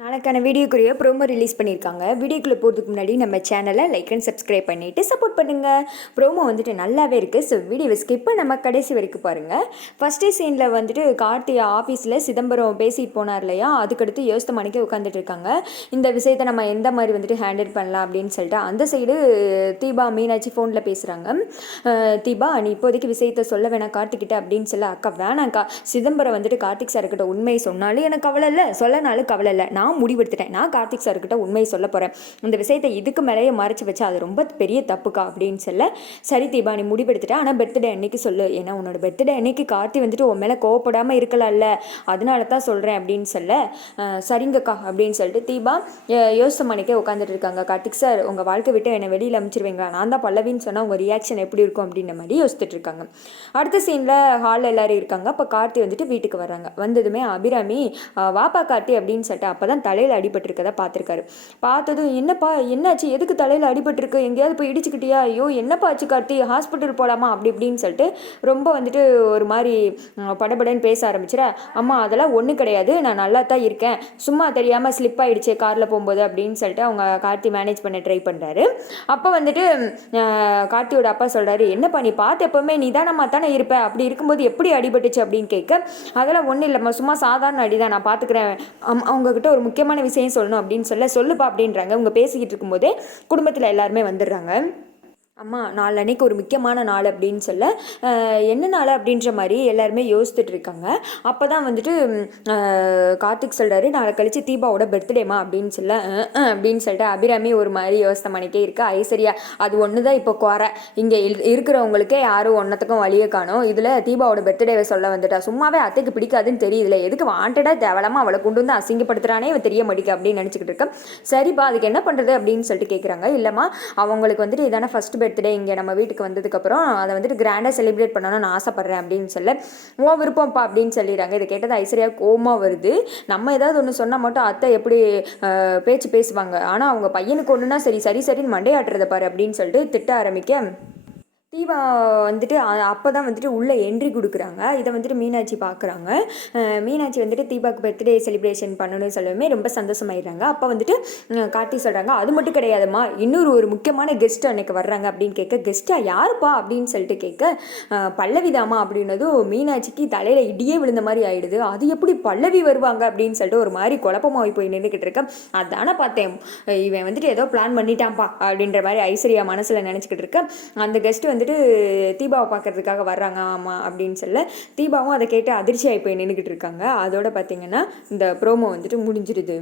நாளைக்கான வீடியோக்குரிய promo release பண்ணியிருக்காங்க. வீடியோக்குள்ளே போகிறதுக்கு முன்னாடி நம்ம சேனலை லைக் அண்ட் சப்ஸ்கிரைப் பண்ணிவிட்டு சப்போர்ட் பண்ணுங்கள். ப்ரோமோ வந்துட்டு நல்லாவே இருக்குது. ஸோ வீடியோவை ஸ்கிப் நம்ம கடைசி வரைக்கும் பாருங்கள். ஃபஸ்ட்டு சீனில் வந்துட்டு கார்த்தி ஆஃபீஸில் சிதம்பரம் பேசிட்டு போனார் இல்லையா, அதுக்கடுத்து யோசித்த மணிக்கே உட்காந்துட்டு இருக்காங்க. இந்த விஷயத்தை நம்ம எந்த மாதிரி வந்துட்டு ஹேண்டில் பண்ணலாம் அப்படின்னு சொல்லிட்டு அந்த சைடு தீபா மீனாட்சி ஃபோனில் பேசுகிறாங்க. தீபா, நீ இப்போதைக்கு விஷயத்தை சொல்ல வேணாம் கார்த்திக்கிட்ட அப்படின்னு சொல்ல, அக்கா வேணாங்க்கா, சிதம்பரம் வந்துட்டு கார்த்திக் சார்கிட்ட உண்மையை சொன்னாலும் எனக்கு கவலை இல்லை, சொல்லனாலும் கவலை இல்லை, நான் முடிவெடுத்துட்டேன், நான் கார்த்திக் சார்கிட்ட உண்மையை சொல்ல போகிறேன், இந்த விஷயத்தை இதுக்கு மேலேயே மறைச்சி வச்சு அது ரொம்ப பெரிய தப்புக்கா அப்படின்னு சொல்ல, சரி தீபா நீ முடிவெடுத்துட்டேன், ஆனால் பர்த்டே அன்னைக்கு சொல்லு, ஏன்னா உன்னோட பர்த்டே அன்னைக்கு கார்த்தி வந்துட்டு உன் மேலே கோவப்படாமல் இருக்கலாம்ல, அதனால தான் சொல்கிறேன் அப்படின்னு சொல்ல, சரிங்கக்கா அப்படின்னு சொல்லிட்டு தீபா யோசித்த மணிக்கே உட்காந்துட்டு இருக்காங்க. கார்த்திக் சார் உங்கள் வாழ்க்கை விட்டு என்னை வெளியில் அமைச்சிருவீங்களா, நான் தான் பல்லவின்னு சொன்னால் உங்கள் ரியாக்ஷன் எப்படி இருக்கும் அப்படின்ற மாதிரி யோசிச்சுட்டு இருக்காங்க. அடுத்த சீனில் ஹாலில் எல்லோரும் இருக்காங்க. அப்போ கார்த்தி வந்துட்டு வீட்டுக்கு வர்றாங்க. வந்ததுமே அபிராமி வாப்பா கார்த்தி அப்படின்னு சொல்லிட்டு அப்போ தான் தலையில் அடிபட்டிருக்கதை பார்த்துருக்காரு. பார்த்ததும் என்னப்பா என்னாச்சு, எதுக்கு தலையில் அடிபட்டிருக்கு, எங்கேயாவது போய் இடிச்சுக்கிட்டியா, ஐயோ என்னப்பா ஆச்சு கார்த்தி, ஹாஸ்பிட்டல் போகலாமா அப்படி இப்படின்னு சொல்லிட்டு ரொம்ப வந்துட்டு ஒரு மாதிரி படபடன்னு பேச ஆரம்பிச்சிட, அம்மா அதெல்லாம் ஒன்றும் கிடையாது, நான் நல்லா தான் இருக்கேன், சும்மா தெரியாமல் ஸ்லிப் ஆகிடுச்சு காரில் போகும்போது அப்படின்னு சொல்லிட்டு அவங்க கார்த்தி மேனேஜ் பண்ண ட்ரை பண்ணுறாரு. அப்போ வந்துட்டு கார்த்தியோட அப்பா சொல்கிறாரு, என்னப்பா நீ பார்த்து எப்போவுமே நிதானமாக தானே இருப்பேன், அப்படி இருக்கும்போது எப்படி அடிபட்டுச்சு அப்படின்னு கேட்க, அதெல்லாம் ஒன்றும் இல்லைம்மா, சும்மா சாதாரண அடிதான், நான் பார்த்துக்கிறேன், அவங்கக்கிட்ட ஒரு முக்கியமான விஷயம் சொல்லணும் அப்படின்னு சொல்லுப்பா அப்படின்றாங்க. அவங்க பேசிக்கிட்டு இருக்கும்போதே குடும்பத்தில் எல்லாருமே வந்துடுறாங்க. அம்மா நாளன்னைக்கு ஒரு முக்கியமான நாள் அப்படின்னு சொல்ல, என்ன நாள் அப்படின்ற மாதிரி எல்லாருமே யோசிச்சுட்டு இருக்காங்க. அப்போ தான் வந்துட்டு கார்த்திக் சொல்கிறாரு, நாளை கழிச்சு தீபாவோட பர்த்டேமா அப்படின்னு சொல்ல, அப்படின்னு சொல்லிட்டு அபிராமி ஒரு மாதிரி யோசனை பண்ணிக்கே இருக்கா. ஐஸ்வர்யா அது ஒன்று தான் இப்போ குறை, இங்கே இருக்கிறவங்களுக்கே யாரும் ஒன்றத்துக்கும் வழியை காணும், இதில் தீபாவோட பர்த்டேவை சொல்ல வந்துட்டா, சும்மாவே அத்தைக்கு பிடிக்காதுன்னு தெரியுதுல, எதுக்கு வாண்டடாக தேவலாமல் அவளை கொண்டு வந்து அசிங்கப்படுத்துகிறானே இவன் தெரிய மாட்டேங்க அப்படின்னு நினச்சிக்கிட்டு இருக்கேன். சரிப்பா அதுக்கு என்ன பண்ணுறது அப்படின்னு சொல்லிட்டு கேட்குறாங்க. இல்லைம்மா அவங்களுக்கு வந்துட்டு இதான ஃபஸ்ட் பர்த்டே இங்கே நம்ம வீட்டுக்கு வந்ததுக்கப்புறம் அதை வந்துட்டு கிராண்டாக செலிப்ரேட் பண்ணணும்னு நான் ஆசைப்பட்றேன் அப்படின்னு சொல்ல, ஓ விருப்பம்ப்பா அப்படின்னு சொல்லிடுறாங்க. இதை கேட்டது ஐஸ்வர்யா கோவமாக வருது. நம்ம ஏதாவது ஒன்று சொன்னால் மட்டும் அத்தை எப்படி பேச்சு பேசுவாங்க, ஆனால் அவங்க பையனுக்கு ஒன்றுனா சரி சரின்னு மண்டையாட்டுறதை பாரு அப்படின்னு சொல்லிட்டு திட்ட ஆரம்பிக்க, தீபா வந்துட்டு அப்போ தான் வந்துட்டு உள்ளே என்ட்ரி கொடுக்குறாங்க. இதை வந்துட்டு மீனாட்சி பார்க்குறாங்க. மீனாட்சி வந்துட்டு தீபாவுக்கு பர்த்டே செலிப்ரேஷன் பண்ணணும்னு சொல்லவே ரொம்ப சந்தோஷமாயிடுறாங்க. அப்போ வந்துட்டு கார்த்தி சொல்கிறாங்க, அது மட்டும் கிடையாதும்மா, இன்னொரு ஒரு முக்கியமான கெஸ்ட் அன்னைக்கு வர்றாங்க அப்படின்னு கேட்க, கெஸ்ட்டா யாருப்பா அப்படின்னு சொல்லிட்டு கேட்க, பல்லவிதாமா அப்படின்னதும் மீனாட்சிக்கு தலையில் இடியே விழுந்த மாதிரி ஆயிடுது. அது எப்படி பல்லவி வருவாங்க அப்படின்னு சொல்லிட்டு ஒரு மாதிரி குழப்பமாகி போய் நின்றுக்கிட்டு இருக்கேன். அதானே பார்த்தேன், இவன் வந்துட்டு ஏதோ பிளான் பண்ணிட்டான்ப்பா அப்படின்ற மாதிரி ஐஸ்வர்யா மனசில் நினச்சிக்கிட்டு இருக்கேன். அந்த கெஸ்ட்டு வந்துட்டு தீபாவை பார்க்கறதுக்காக வர்றாங்க ஆமாம் அப்படின்னு சொல்ல, தீபாவும் அதை கேட்டு அதிர்ச்சியாகி போய் நின்றுக்கிட்டு இருக்காங்க. அதோட பார்த்தீங்கன்னா இந்த ப்ரோமோ வந்துட்டு முடிஞ்சிடுது.